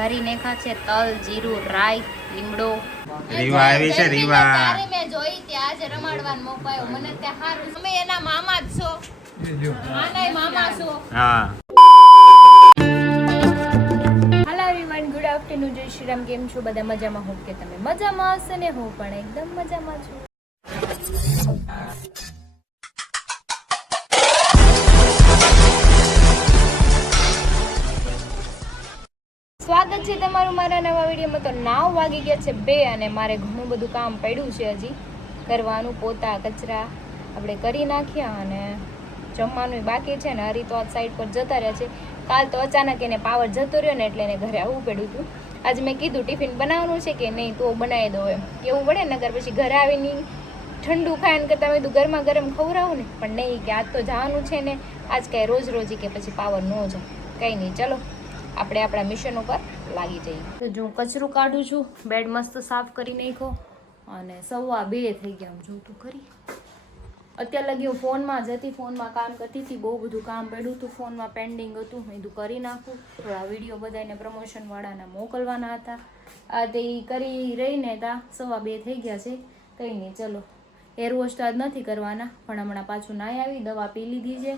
ઘરી નેખા છે તલ, જીરું, રાઈ, લીમડો. રીવા આવી છે રીવા. ત્યારે મેં જોઈ ત્યાં જ રમાડવાન મોકવાયો મને ત્યાં હારું. તમે એના મામા જ છો. આનાય મામા છો. હા. હેલો એવરીવન, ગુડ આફ્ટરનૂન, જય શ્રી રામ. કેમ છો બધા? મજામાં? હું કે તમે મજામાં હશો ને? હું પણ એકદમ મજામાં છું. સ્વાગત છે તમારું મારા નવા વિડીયોમાં. તો 9 વાગી ગયા છે 2 અને મારે ઘણું બધું કામ પડ્યું છે હજી કરવાનું. પોતા કચરા આપણે કરી નાખ્યા અને જમવાનું બાકી છે ને. હરી તો આ સાઈડ પર જતા રહ્યા છે. કાલ તો અચાનક એને પાવર જતો રહ્યો ને એટલે એને ઘરે આવવું પડ્યું હતું. આજે મેં કીધું ટિફિન બનાવવાનું છે કે નહીં, તો બનાવી દો એમ કેવું પડે નગર પછી ઘરે આવીને ઠંડુ ખાઈને કરતાં મેં ગરમા ગરમ ખવડાવું ને. પણ નહીં કે આજ તો જવાનું છે ને, આજ કાંઈ રોજ રોજી કે પછી પાવર ન જાય. કંઈ નહીં, ચલો આપણે આપણા મિશન ઉપર લાગી જઈએ. તો જો હું કચરું કાઢું છું, બેડ મસ્ત સાફ કરી નાખ્યો અને 1:15 થઈ ગયા. જો તું કરી અત્યાર લગી હું ફોનમાં જ હતી, ફોનમાં કામ કરતી હતી. બહુ બધું કામ પડ્યું હતું, ફોનમાં પેન્ડિંગ હતું. મેં કીધું કરી નાખું. થોડા વિડીયો બધાને પ્રમોશનવાળાને મોકલવાના હતા. આ તે કરી રહીને ત્યાં 2:15 થઈ ગયા છે. કંઈ નહીં, ચલો હેર વોશ તો આજ નથી કરવાના, પણ હમણાં પાછું નાહી આવી, દવા પી લીધી છે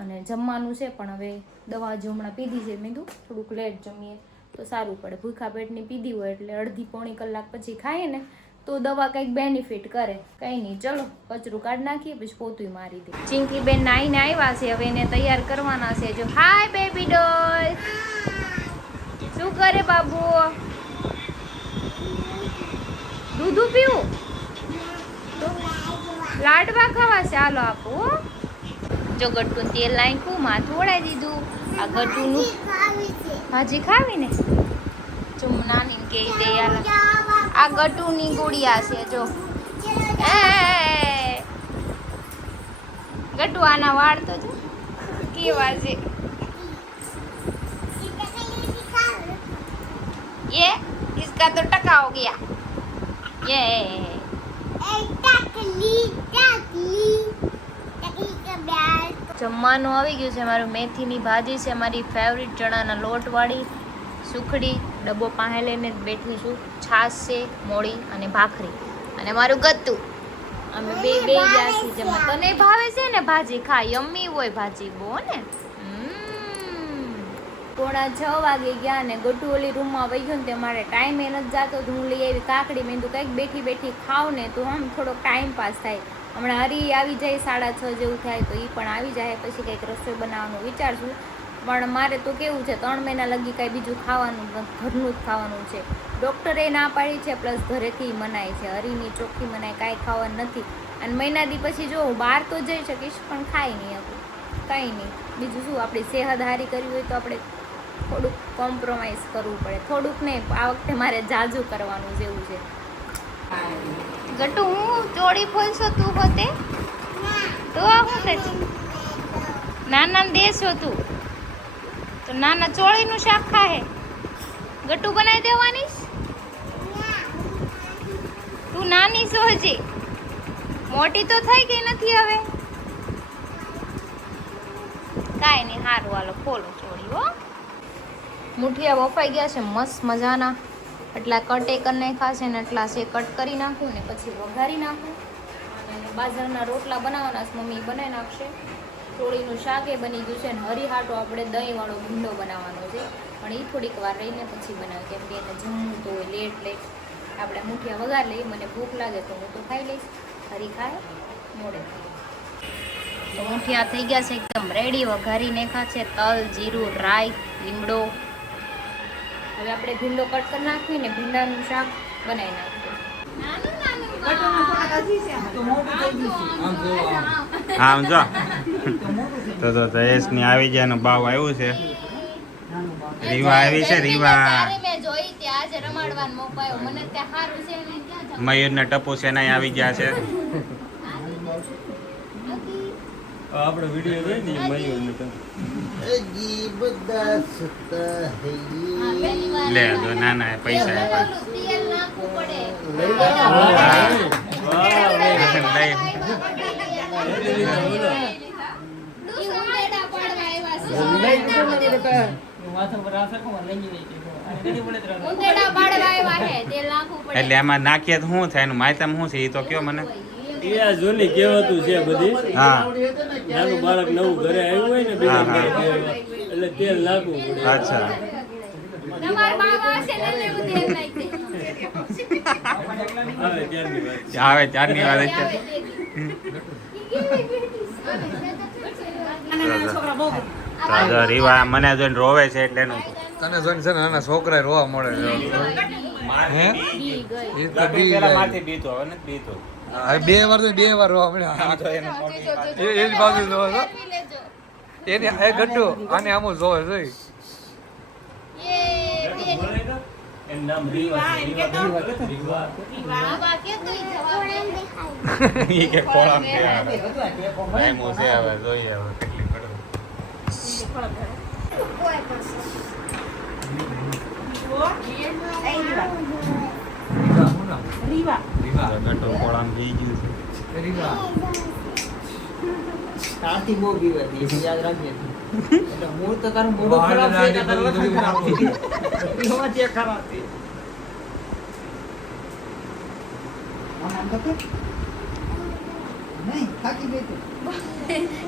અને જમવાનું છે. પણ હવે દવા જો હમણાં પીધી છે, મેં કીધું થોડુંક લેટ જમીએ તો સારું પડે. ભૂખા પેટની પીધી હોય એટલે અડધી પોણી કલાક પછી ખાઈએ ને તો દવા કંઈક બેનિફિટ કરે. કંઈ નહીં, ચલો કચરું કાઢી નાખીએ, પછી પોતું મારી દે. ચિંકી બેન નાહીને આવ્યા છે, હવે એને તૈયાર કરવાના છે. જો હાય બેબી ડોલ, શું કરે બાબુ? દૂધ પીવું? લાડવા ખાવા છે, હાલો આપો. જો ગટ્ટું તેલ નાખ્યું, માથું ઓળાવી દીધું. આ ગટ્ટુનું ભાજી ખાવી ને, જો નાની કે દે. આ ગટ્ટુની ગુડિયા છે. જો ગટ્ટુ આના વાળ તો જો કેવા છે. ये इसका तो टका हो गया. ये જમવાનું આવી ગયું છે. મારું મેથીની ભાજી છે, મારી ફેવરિટ ચણાના લોટવાળી સુખડી. ડબ્બો પાસે લઈને જ બેઠું છું. છાશ છે મોળી અને ભાખરી અને મારું ગત્તું. અમે બે ગયા છીએ જમવા. તને ભાવે છે ને ભાજી? ખા, યમ્મી હોય ભાજી બહુ ને. 6:45 વાગે ગયા ને ગટ્ટુ ઓલી રૂમમાં વહી ગયો ને તે મારે ટાઈમ એ નથી જતો. હું લઈ આવી કાકડી. મેં કીધું કંઈક બેઠી બેઠી ખાવ ને તો આમ થોડોક ટાઈમ પાસ થાય. હમણાં હરી આવી જાય 6:30 જેવું થાય તો એ પણ આવી જાય, પછી કંઈક રસોઈ બનાવવાનું વિચારશું. પણ મારે તો કેવું છે, 3 મહિના લગી કાંઈ બીજું ખાવાનું ઘરનું જ ખાવાનું છે. ડૉક્ટરે ના પાડી છે, પ્લસ ઘરેથી મનાય છે. હરીની ચોખ્ખી મનાય, કાંઈ ખાવાનું નથી. અને મહિના દી પછી જો હું બહાર તો જઈ શકીશ પણ ખાઈ નહીં આપું. કંઈ નહીં, બીજું શું, આપણી સેહત સારી કરવી હોય તો આપણે થોડુંક કોમ્પ્રોમાઇઝ કરવું પડે. થોડુંક નહીં, આ વખતે મારે જાજુ કરવાનું જેવું છે. ગટ્ટુ હું ચોળી ફોલશો તું હોતે તો આ શું થશે? નાના દેશો તું તો નાના ચોળીનું શાક ખાહે. ગટ્ટુ બનાવી દેવાની. તું નાની છો હજી, મોટી તો થઈ ગઈ નથી હવે. કાંઈ નહીં, સારું હાલો ખોલો ચોળી. હો, મુઠિયા બફાઈ ગયા છે મસ્ત મજાના. એટલા કટ કરી નાખ્યા છે ને એટલા છે કટ કરી નાખું ને પછી વઘારી નાખું. અને બાજરાના રોટલા બનાવવાના છે, મમ્મી બનાવી નાખશે. ચોળીનું શાક એ બની ગયું છે ને હરી હાટો આપણે દહીંવાળો ભીંડો બનાવવાનો છે, પણ એ થોડીક વાર રહીને પછી બનાવે, કેમ કે એને જમવું તો હોય લેટ. આપણે મુઠિયા વઘાર લઈએ. મને ભૂખ લાગે તો હું તો ખાઈ લઈશ, હરી ખાય મોડે. તો મુઠિયા થઈ ગયા છે એકદમ રેડી. વઘારી નાખ્યા છે તલ, જીરું, રાઈ, લીમડો. હવે આપણે ભીંડો કટ કરી નાખીને ભીંડાનું શાક બનાવી નાખીએ. આમ જો તો જયેશની આવી ગયા, બાવ આવ્યું છે. રીવા આવી છે. રીવા મયુર ને ટપુ છે ને આવી ગયા છે. આપણે વિડીયો જોઈ ને મયુર ને લે દો. ના ના પૈસા ઉંદેડા બાળવા આવ્યા હે તેલ નાખવું પડે એટલે એમાં નાખીએ તો શું થાય એનું માહિતી શું છે એ તો કયો મને એ આ જૂની કહેવતું છે બધી. હા નાનું બાળક નવું ઘરે આવ્યું હોય ને હા, બીજા હા. ઘરે, એટલે તેલ નાખવું પડે. અચ્છા તમાર બાવા હશે ને એટલે એવું તેલ નાખી દે. આવે ત્યારની વાત. આવે ચારની વાત છે તો રીવા મને જોઈને રોવે છે એટલે એનું તને જોઈને છે ને નાના છોકરા રોવા મળે છે હે બી ગઈ એ તો બી પેલા જાય. માથે બીતો હવે નથી બીતો હવે બે વાર તો બે વાર રોવા મળ્યા આમ તો એનું મોટી એ જ બાજુ જોવે છો એની એ ગટ્ટુ આને આમ જોવે છે એનું નામ રીવા છે. રીવા. ઈ કે કોળામ કે આવે એમ છે હવે જોઈએ હવે કેટલી કડવું ગટો કોળામ થઈ ગયું છે બહુ પીવાતી છે, યાદ રાખજે. એટલે મૂળ તો તારું મોઢું ખરાબ છે કે તારું લક્ષણ ખરાબ છે. એમાં જે ખરાબ છે.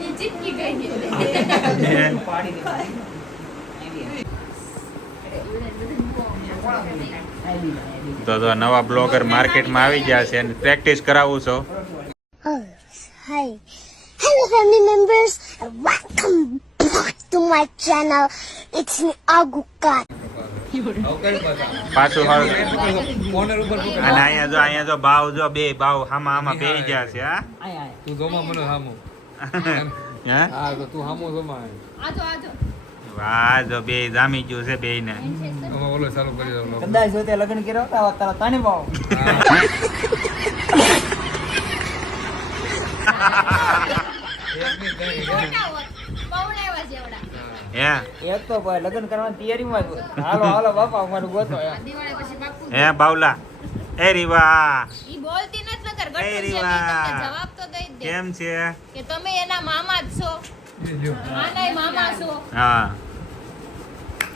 ઈ ચીપકી ગઈ છે. પાડી દે. તો નવા બ્લોગર માર્કેટમાં આવી ગયા છે અને પ્રેક્ટિસ કરાવું છો Hi. Hello family members and welcome back to my channel. It's me Agukat. પાછું હાલ કોર્નર ઉપર પકડ. અને અહીંયા જો ભાવ જો બે ભાવ હામાં બેહી ગયા છે હા આય આય. તું જોમાં મને હામો હે હા તો તું હામો જોમાં આજો આજો વાહ જો બે જામી ગયું છે બેયને અમે ઓલો ચાલુ કરી દો કદાચ જો તે લગ્ન કર્યો તો આવા તારા તાને ભાવ. મોટા હોત, પૌણાવા જેવડા. હે એક તો ભાઈ લગ્ન કરવાની તૈયારીમાં જ હોય. હાલો હાલો બાપા અમારું ગોતો એમ. દિવાળી પછી પાક્કું. હે બાવલા એ રીવા ઈ બોલતી નથી નકર એ ગટુ રીવા. જેવી તમને જવાબ તો દઈ જ દે કેમ છે કે તમે એના મામા જ છો. આનાય મામા છો. હા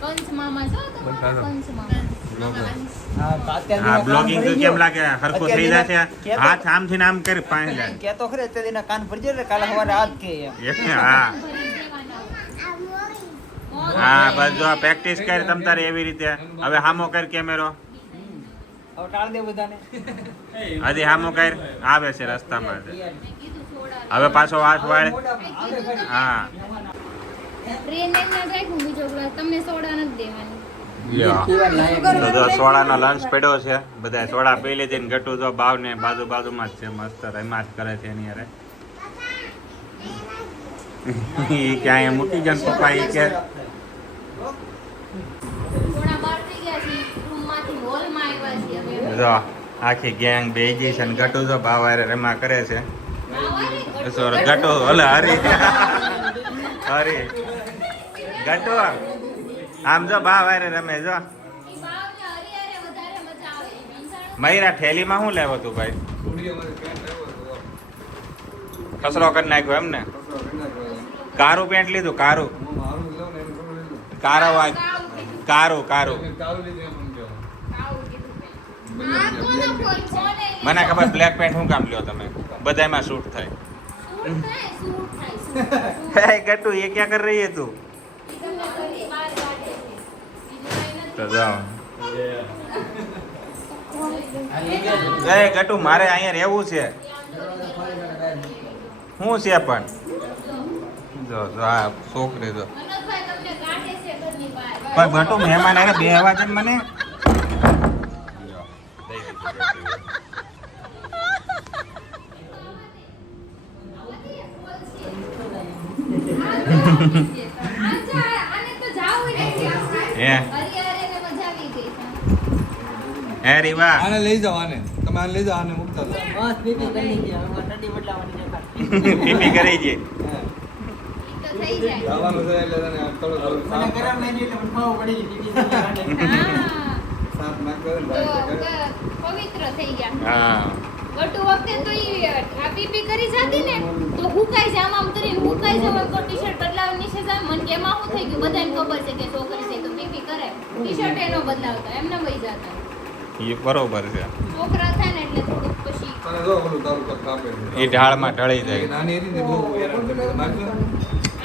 કંસ મામા છો તમે? બધા. કંસ મામા. હા તો અત્યારે હા કાન બ્લોગિંગ તો ભરી કેમ ગયો. લાગે હરખું થઈ અત્યારે જશે કેતો- હાથ આમથી ને આમ કરી પાણી જાય કે તો ખરે તે દિના કાન ભરજે એટલે કાલે સવારે હાથ કે એમ. હા ભરી દેવાના હોય. હા બસ જો પ્રેક્ટિસ કરી તમ તારે એવી રીતે હવે હામો કર કેમેરો હવે ટાળ દે બધાને. હજી હામો કર આવે છે રસ્તામાં મેં કીધું સોડા. હવે પાછો વાસ વાળ મોઢામાં. હા ટ્રેન એમ ના રાખ્યું બીજો ગ્લાસ તમને સોડા નથી દેવાની. લ્યો. પીવા લાયક તો જો સોડાનો લંચ પડ્યો છે બધા સોડા પી લીધી ને ગટુ જો બાવ ને બાજુમાં જ છે મસ્ત રમ્યા જ કરે છે એની હારે ઈ ક્યાંય મૂકી ગયા ને પપ્પા ઈ કે સોડા બહાર થઈ ગયા છે રૂમમાંથી હોલમાં આવ્યા છે હવે. જો આખી ગેંગ બે ગઈ છે ને ગટુ જો ભાવ હારે રમ્યા કરે છે સોરો ગટુ ઓલે હરી હરી ગટુ આમ જો ભાવ હારે રમે જો ઈ બાવને હરિયારે વધારે મજા આવે. ઈ ભીંસાણું મયરા થેલીમાં શું લેવો તું ભાઈ કચરો કરી નાખ્યો એમ ને કારું પેન્ટ લીધું કારું કારો કારું કાવું કીધું. આ કોનો ફોન છે? મને ખબર બ્લેક પેન્ટ શું કામ લ્યો તમે બધામાં શૂટ થાય સૂટ થાય, સૂટ થાય, સૂટ. હે ગટુ એ ક્યાં કરી રહી है તું ઈ તમને ઘરની બહાર કાઢે છે. બીજું તો કાંઈ નથી. જાઓ એ ગટુ મારે અહીંયા રહેવું છે શું છે પણ જો જો આ છોકરી જો મનોજભાઈ તમને કાઢે છે ઘરની બહાર. પણ ગટુ મહેમાન આવે બે અવાજ જ મને આને તો જાવું નથી. હે હરિયારે ને મજા આવી ગઈ છે. હે રીવા આને લઈ જાઓ આને તમે આને લઈ જાઓ આને મુકતા જાઓ બસ પીપી કરી ગયા. હવે નદી બદલાવાની છે ખાલી. પીપી કરી છે ઈ તો થઈ જાય. જવાનું છે એટલે તને થોડું થોડું મને સાફ ગરમ નહીં એટલે મને ખાવું પડી ગઈ પીપી કરી હા. સાફ નાખ કરે ને તો ભાઈ કરે. પવિત્ર થઈ ગયા. હા ગટુ વખતે તો ઈ આ પીપી કરી જાતી ને તો હુકાઈ જાય આમ કરીને હુકાઈ જાય તો ટી-શર્ટ બદલાવ નીચે જાય મન કે એમાં શું થઈ ગયું બધાને ખબર છે કે છોકરી છે તો પીપી કરે ટી-શર્ટ એનો બદલાવતા એમને વહી જાતા એ બરોબર છે છોકરા થાય ને એટલે થોડુંક પછી તને જો ઓલું તારું પર કાપે એ ઢાળમાં ઢળી જાય નાની હતી ને બહુ હેરાન કરી નાખ્યો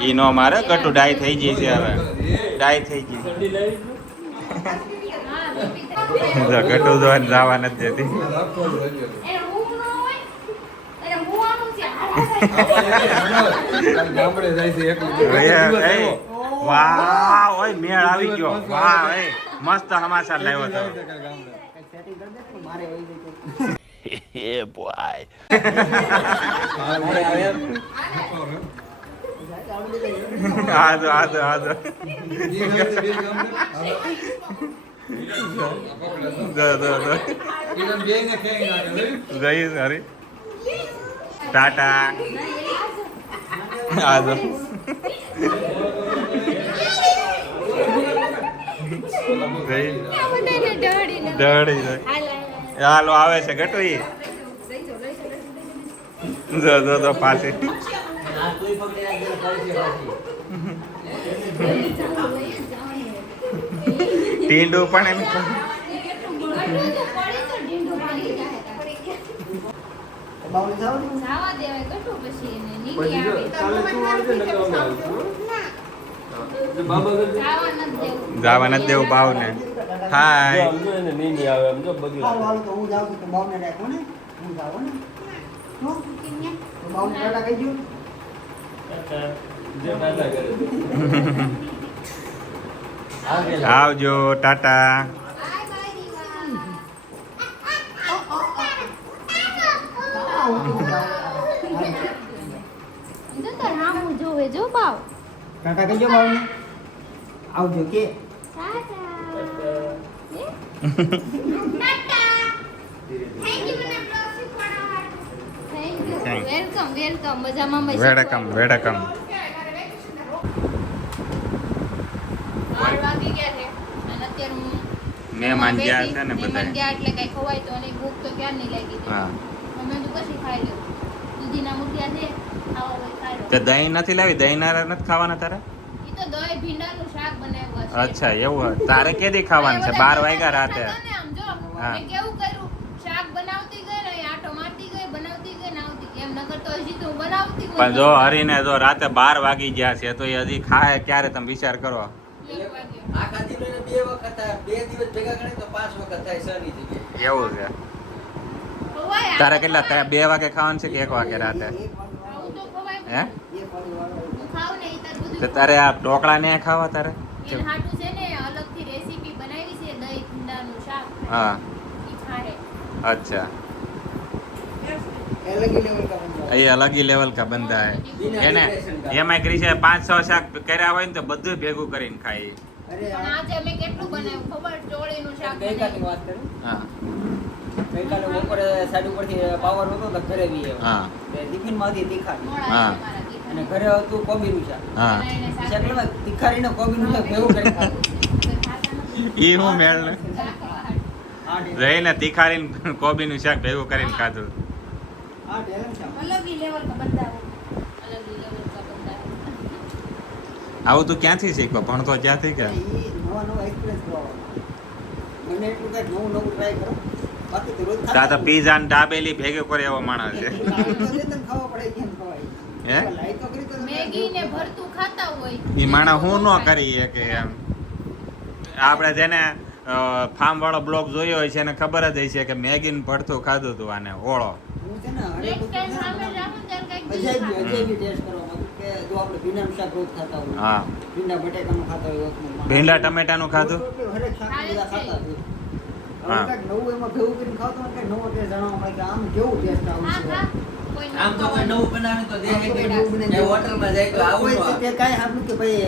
ઈ નો મારે ગટુ ડાય થઈ ગઈ છે હવે ડાય થઈ ગઈ ઠંડી લાવી હા પીપી જો ગટુ જો જવા નથી દેતી રાખો જ રહેજો. એ ઊંઘ ન હોય એટલે હુવાનું છે ગામડે જાય છે એકલી એ, એ, વાહ ઓય મેળ આવી ગયો વાહ એ મસ્ત સમાચાર લાવ્યો તો સેટિંગ કરી દે પણ મારે વહી ગઈ આજો આજો આજો જો જઈ સારી ટાટા આજો જઈ બધાને ઢળીને ઢળી જાય હાલો આવે છે ગટુ ઈ જો જો જો પાછી આ કોઈ પકડી રાખી પડી છે ટીંડું પણ એમ બાવળી જાવ ને જાવા દેવાય કટુ પછી એને નીકળી પછી જો આવે કાલે તું આવજે ને કાલે આવશું જો બાબા ગઈ જાવા નથી દેવું જવા નથી દેવું ભાવને હાય આમ જો એને નીની આવે આમ જો બગડી હાલો હાલો તો હું જાઉં છું તો બાવને રાખો ને હું જાઉં ને તો બાવને ટાટા કહી દઉં જે ટાટા કરે આવજો ટાટા જો તાર હામું જોવે જો બાવ ટાટા કહી દો બાવને આવજો કે વેલકમ વેલકમ મજામાં વેડકમ વેડકમ 12 વાગી ગયા છે અને અત્યારે હું મહેમાન ગયા છે ને મહેમાન બધા ગયા એટલે કઈ ખવાય તો નહીં ભૂખ તો ક્યાં નહીં લાગી હા અમે તો પછી ખાઈ લ્યો દૂધીના મુઠિયા છે ખાવા હોય ખાઈ લો તે દહીં નથી લાવી દહીં ના નથી ખાવાના તારે ઈ તો દહીં ભીંડાનું શાક બનાવ્યું હશે અચ્છા એવું તારે કેદી ખાવાનું છે 12 વાગ્યા રાતે આમ જો હા. મેં કેવું કર્યું શાક બનાવતી ગઈ ને આટો મારતી ગઈ બનાવતી ગઈ ને આવતી ગઈ. એમ નકર તો હજી તો હું બનાવતી હોય પણ જો હરીને જો રાતે 12 વાગી ગયા છે તો એ હજી ખાય ક્યારે તમે વિચાર કરો એક વાગ્યો. આખા દિને 2 વખત થાય 2 દિવસ ભેગા ગણે તો 5 વખત થાય શનિ જગ્યાએ એવું છે ખવાય તારે કેટલા 2 વાગે ખાવાનું છે કે 1 વાગે રાતે આવું તો ખવાય હે હું ખાવ ને ઈ તાર બધું તો તારે આ ઢોકળા ને ખાવા તારે એને હાટું છે ને અલગથી રેસીપી બનાવી છે દહીં ભીંડાનું શાક હા ઈ ખાહે अच्छा अलग ही लेवल का बंदा ये अलग ही लेवल का बंदा है એને એમાં ક્રિશે 5-6 શાક કર્યા હોય ને તો બધું ભેગું કરીને ખાય अरे પણ આજે અમે કેટલું બનાવ્યું ખબર ચોળીનું શાક ગઈકાલની બનાવ્યું વાત કરું હા ગઈકાલે બપોરે સાઈડ ઉપરથી પાવર હતો તો ઘરે વી હા ટિફિનમાં હતી તીખારી મોડા હા. છે મારા ઘીના. અને ઘરે હતું કોબીનું શાક હા અને એને શાક શાકમાં તીખારીને કોબીનું શાક ભેગું કરી ખાધું કોઈ ખાતા નથી. ઈ હું મેળ ને શાક ખાવા. જઈને તીખારીને કોબીનું શાક ભેગું કરીને ખાધું હા ટેલેન્ટ છે अलग ही लेवल का बंदा है अलग ही लेवल का बंदा है આવું તું ક્યાંથી શીખવા ભણતો ક્યાંથી કે ઈ નવા નવા એક્સપિરિયન્સ કરવાનો મને એટલું કંઈક નવું નવું ટ્રાય કરો બાકી તો રોજ તા તો પીઝા ને ડાબેલી ભેગું કરે એવો માણસ છે ખાવા પડે કેમ ખવાય હે લાઈ તો કરી તો મેગી ને ભરતું ખાતા હોય ઈ માણસ હું ન કરી કે એમ આપણે જેને ફાર્મ વાળો બ્લોગ જોયો હોય છે એને ખબર જ હશે કે મેગી ને ભરતું ખાધું હતું આને ઓળો હું છે ને હરેક નેક્સ્ટ ટાઈમ સામે જાઉં ત્યારે કંઈક અજાયબી બીજું અજાયબી ટેસ્ટ કરવા માંગુ કે જો આપણે ભીંડાનું શાક રોજ ખાતા હોય હા ભીંડા બટેકાનું ખાતા હોય વખતમાં. ભીંડા ટમેટાનું ખાધું હરેક શાક ખાય જ બધા છે. ખાતા હોય. હવે હા. કાંઈક નવું એમાં ભેગું કરીને ખાવ તો મને કાંઈક નવો ટેસ્ટ જાણવા મળે કે આમ કેવું ટેસ્ટ હા આવશે હા કોઈ આમ તો કોઈ નવું બનાવે તો દેખે કે નવું બને એ હોટલમાં જાય તો આવું કોઈ તે કાંઈ સાંભળ્યું કે ભાઈ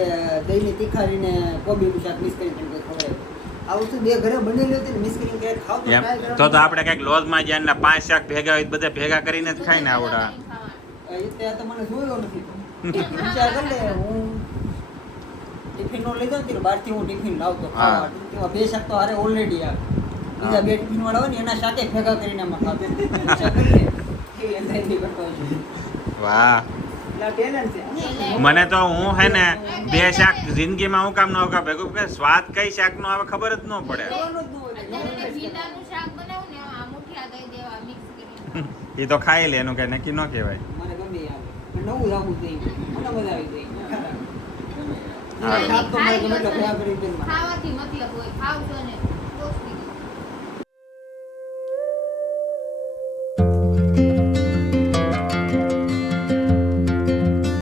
દહીંની તીખારીને કોબીનું શાક મિક્સ કરીને તમને ખવડાવે આવું તો બે ઘરે બનેલું હતું ને મિક્સ કરીને ક્યાંક ખાવ તો એમ try કરવા તો આપણે કઈક લોજમાં જઈને ના 5 શાક ભેગા હોય તો બધા ભેગા કરીને જ ખાય ને આવડા એ ત્યાં તો મને જોયો નથી વિચાર કરી લે હું ટિફિન નો લીધો ને ત્યારે બહારથી હું ટિફિન લાવતો ખાવા તેમાં બે શાક તો હારે ઓલરેડી આવે બીજા બે ટિફિન વાળા હોય ને એના શાકે ભેગા કરીને આમાં ખાતો શાક કરીને એવી અંદાજથી કરતો હોય છે. વાહ એટલે આ talent છે. મને તો હું હે ને બે શાક જિંદગીમાં હું કામ ન હોકા ભેગું કે સ્વાદ કઈ શાક નો આવે ખબર જ ન પડે ખાવાનું જ ન હોય. એ તો ખાઈ લે એનું કઈ નક્કી ન કહેવાય મને ગમે એ આવે. પણ નવું જ આવવું જોઈએ. મને મજા આવી ગઈ. હા. શાક તો મને ગમે એટલે ભેગા કરી દે. ખાવાથી મતલબ હોય ખાવજો ને